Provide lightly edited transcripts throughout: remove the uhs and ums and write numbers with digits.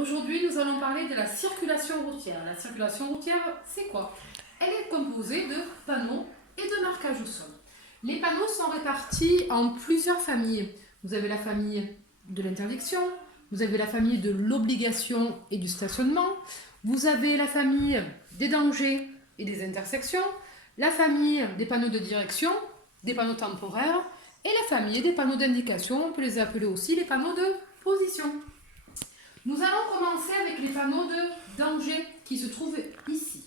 Aujourd'hui, nous allons parler de la circulation routière. La circulation routière, c'est quoi? Elle est composée de panneaux et de marquages au sol. Les panneaux sont répartis en plusieurs familles. Vous avez la famille de l'interdiction, vous avez la famille de l'obligation et du stationnement, vous avez la famille des dangers et des intersections, la famille des panneaux de direction, des panneaux temporaires et la famille des panneaux d'indication, on peut les appeler aussi les panneaux de position. Nous allons commencer avec les panneaux de danger qui se trouvent ici.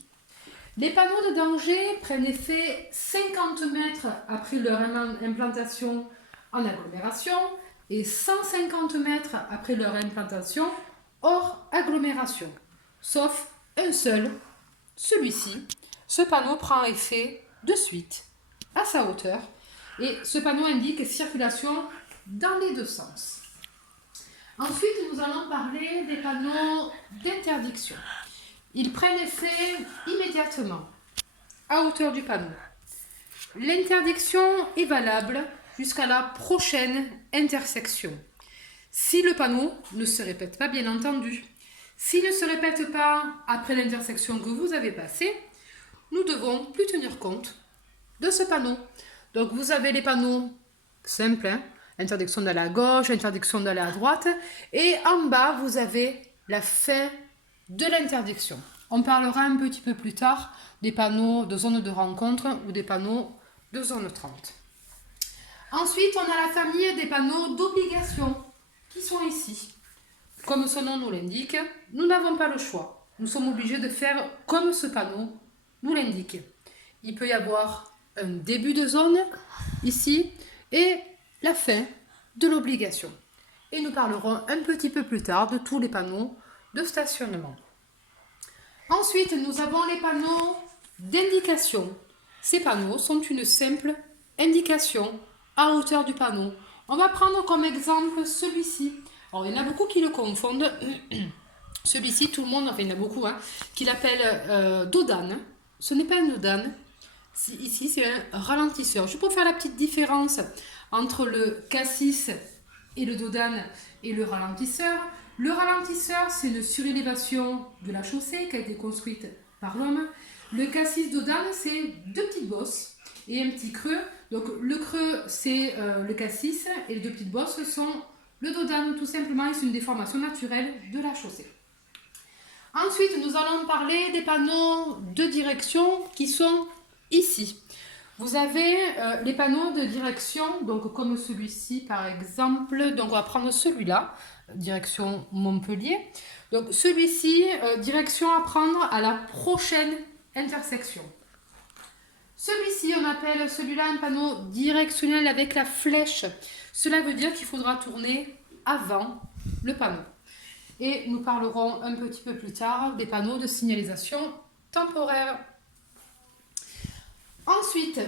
Les panneaux de danger prennent effet 50 mètres après leur implantation en agglomération et 150 mètres après leur implantation hors agglomération, sauf un seul, celui-ci. Ce panneau prend effet de suite à sa hauteur et ce panneau indique circulation dans les deux sens. Ensuite, nous allons parler des panneaux d'interdiction. Ils prennent effet immédiatement, à hauteur du panneau. L'interdiction est valable jusqu'à la prochaine intersection. Si le panneau ne se répète pas, bien entendu, s'il ne se répète pas après l'intersection que vous avez passée, nous devons plus tenir compte de ce panneau. Donc vous avez les panneaux simples, interdiction d'aller à gauche, interdiction d'aller à droite, et en bas vous avez la fin de l'interdiction. On parlera un petit peu plus tard des panneaux de zone de rencontre ou des panneaux de zone 30. Ensuite, on a la famille des panneaux d'obligation qui sont ici. Comme son nom nous l'indique, nous n'avons pas le choix. Nous sommes obligés de faire comme ce panneau nous l'indique. Il peut y avoir un début de zone ici et la fin de l'obligation. Et nous parlerons un petit peu plus tard de tous les panneaux de stationnement. Ensuite, nous avons les panneaux d'indication. Ces panneaux sont une simple indication à hauteur du panneau. On va prendre comme exemple celui-ci. Alors, il y en a beaucoup qui le confondent. Celui-ci, tout le monde, enfin il y en a beaucoup, qui l'appellent dodane. Ce n'est pas un dodane. Ici, c'est un ralentisseur. Je peux faire la petite différence entre le cassis et le dodane et le ralentisseur. Le ralentisseur, c'est une surélévation de la chaussée qui a été construite par l'homme. Le cassis dodane, c'est deux petites bosses et un petit creux. Donc le creux, c'est le cassis et les deux petites bosses sont le dodane, tout simplement. C'est une déformation naturelle de la chaussée. Ensuite, nous allons parler des panneaux de direction qui sont ici. Vous avez les panneaux de direction, donc comme celui-ci par exemple. Donc on va prendre celui-là, direction Montpellier. Donc celui-ci, direction à prendre à la prochaine intersection. Celui-ci, on appelle celui-là un panneau directionnel avec la flèche. Cela veut dire qu'il faudra tourner avant le panneau. Et nous parlerons un petit peu plus tard des panneaux de signalisation temporaire. Ensuite,